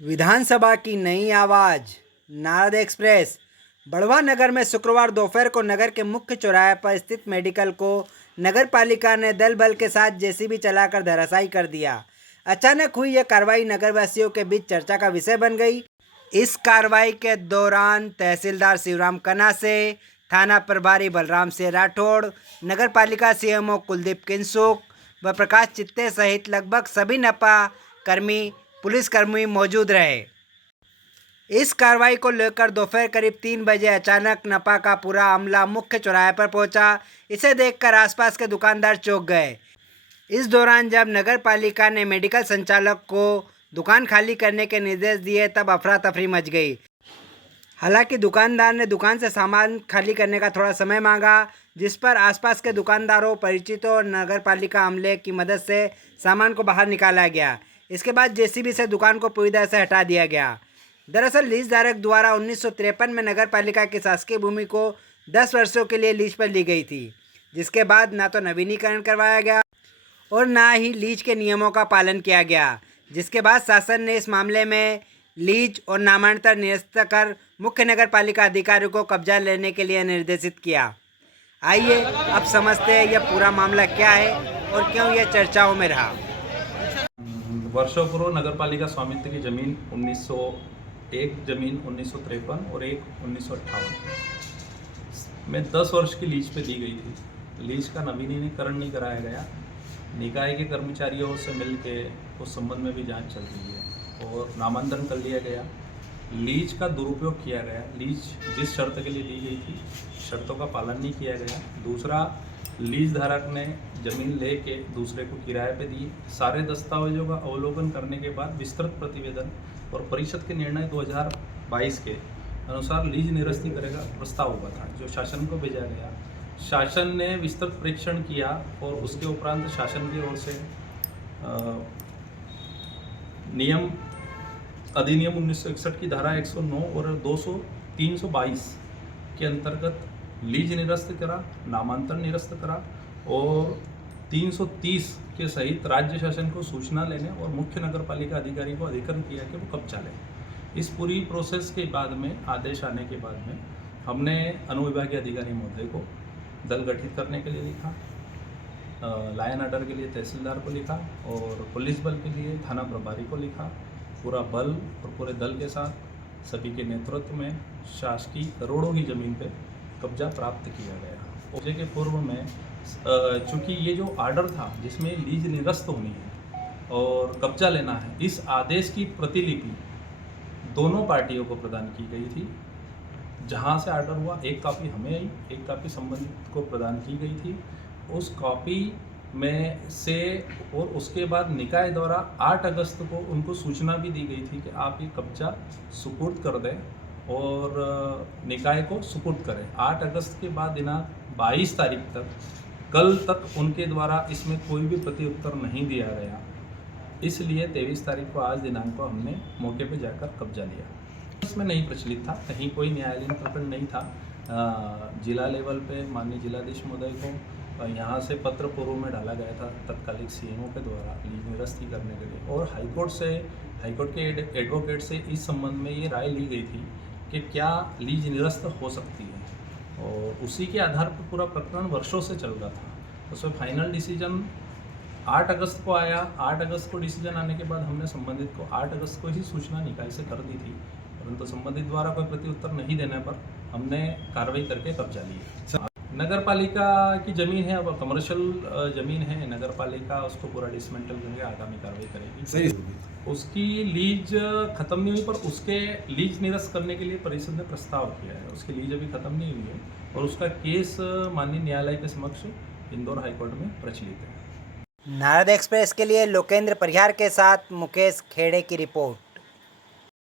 विधानसभा की नई आवाज। नारद एक्सप्रेस। बड़वा नगर में शुक्रवार दोपहर को नगर के मुख्य चौराहे पर स्थित मेडिकल को नगर पालिका ने दल बल के साथ जेसीबी चलाकर धराशायी कर दिया। अचानक हुई यह कार्रवाई नगरवासियों के बीच चर्चा का विषय बन गई। इस कार्रवाई के दौरान तहसीलदार शिवराम कन्हा से, थाना प्रभारी बलराम सिंह राठौड़, नगर पालिका सीएमओ कुलदीप किंसुक व प्रकाश चित्ते सहित लगभग सभी नपा कर्मी, पुलिसकर्मी मौजूद रहे। इस कार्रवाई को लेकर दोपहर करीब 3 बजे अचानक नपा का पूरा अमला मुख्य चौराहे पर पहुंचा। इसे देखकर आसपास के दुकानदार चौंक गए। इस दौरान जब नगर पालिका ने मेडिकल संचालक को दुकान खाली करने के निर्देश दिए तब अफरा तफरी मच गई। हालांकि दुकानदार ने दुकान से सामान खाली करने का थोड़ा समय मांगा, जिस पर आसपास के दुकानदारों, परिचितों और नगर पालिका अमले की मदद से सामान को बाहर निकाला गया। इसके बाद जेसीबी से दुकान को पूरी तरह से हटा दिया गया। दरअसल लीज धारक द्वारा 1953 में नगर पालिका की शासकीय भूमि को 10 वर्षों के लिए लीज पर ली गई थी, जिसके बाद ना तो नवीनीकरण करवाया गया और ना ही लीज के नियमों का पालन किया गया। जिसके बाद शासन ने इस मामले में लीज और नामांतरण निरस्त कर मुख्य नगर पालिका अधिकारियों को कब्जा लेने के लिए निर्देशित किया। आइए अब समझते हैं यह पूरा मामला क्या है और क्यों यह चर्चाओं में रहा। वर्षों पूर्व नगर पालिका स्वामित्व की जमीन 1901 जमीन 1953 और एक 1958 में 10 वर्ष की लीज पे दी गई थी। लीज का नवीनीकरण नहीं कराया गया। निकाय के कर्मचारियों से मिलके उस संबंध में भी जांच चल रही है और नामांतरण कर लिया गया। लीज का दुरुपयोग किया गया। लीज जिस शर्त के लिए दी गई थी, शर्तों का पालन नहीं किया गया। दूसरा, लीज धारक ने जमीन लेके दूसरे को किराए पे दी। सारे दस्तावेजों का अवलोकन करने के बाद विस्तृत प्रतिवेदन और परिषद के निर्णय 2022 के अनुसार लीज निरस्ती करेगा प्रस्ताव हुआ था, जो शासन को भेजा गया। शासन ने विस्तृत परीक्षण किया और उसके उपरांत शासन की ओर से अधिनियम 1961 की धारा 109 और 322 के अंतर्गत लीज निरस्त करा, नामांतरण निरस्त करा और 330 के सहित राज्य शासन को सूचना लेने और मुख्य नगर पालिका अधिकारी को अधिकृत किया कि वो कब्जा लें। इस पूरी प्रोसेस के बाद में, आदेश आने के बाद में, हमने अनुविभागीय अधिकारी महोदय को दल गठित करने के लिए लिखा, लायन ऑर्डर के लिए तहसीलदार को लिखा और पुलिस बल के लिए थाना प्रभारी को लिखा। पूरा बल और पूरे दल के साथ सभी के नेतृत्व में शासकीय करोड़ों की ज़मीन पे कब्जा प्राप्त किया गया। उसे के पूर्व में चूँकि ये जो आर्डर था जिसमें लीज निरस्त होनी है और कब्जा लेना है, इस आदेश की प्रतिलिपि दोनों पार्टियों को प्रदान की गई थी। जहाँ से आर्डर हुआ, एक कॉपी हमें आई, एक कॉपी संबंधित को प्रदान की गई थी। उस कॉपी में से और उसके बाद निकाय द्वारा 8 अगस्त को उनको सूचना भी दी गई थी कि आप ये कब्जा सुपुर्द कर दें और निकाय को सुपुर्द करें। 8 अगस्त के बाद दिनांक 22 तारीख तक, कल तक उनके द्वारा इसमें कोई भी प्रत्युत्तर नहीं दिया गया। इसलिए 23 तारीख को, आज दिनांक को, हमने मौके पे जाकर कब्जा लिया। इसमें नहीं प्रचलित था, कहीं कोई न्यायालयीन प्रकरण नहीं था। जिला लेवल पे माननीय जिलाधीश महोदय को यहाँ से पत्र पूर्व में डाला गया था तत्कालिक सीएमओ के द्वारा लीज निरस्ती करने के लिए, और हाईकोर्ट के एडवोकेट से इस संबंध में ये राय ली गई थी कि क्या लीज निरस्त हो सकती है, और उसी के आधार पर पूरा प्रकरण वर्षों से चल रहा था। उसमें फाइनल डिसीजन 8 अगस्त को आया। 8 अगस्त को डिसीजन आने के बाद हमने संबंधित को 8 अगस्त को ही सूचना निकाय से कर दी थी, परंतु संबंधित द्वारा कोई प्रत्युत्तर नहीं देने पर हमने कार्रवाई करके कब्जा लिया। नगर पालिका की ज़मीन है, अब कमर्शियल ज़मीन है। नगर पालिका उसको पूरा डिसमेंटल करके आगामी कार्रवाई करेगी। सही। उसकी लीज ख़त्म नहीं हुई, पर उसके लीज निरस्त करने के लिए परिषद ने प्रस्ताव किया है। उसकी लीज अभी ख़त्म नहीं हुई है और उसका केस माननीय न्यायालय के समक्ष इंदौर हाईकोर्ट में प्रचलित है। नारद एक्सप्रेस के लिए लोकेंद्र परिहार के साथ मुकेश खेड़े की रिपोर्ट।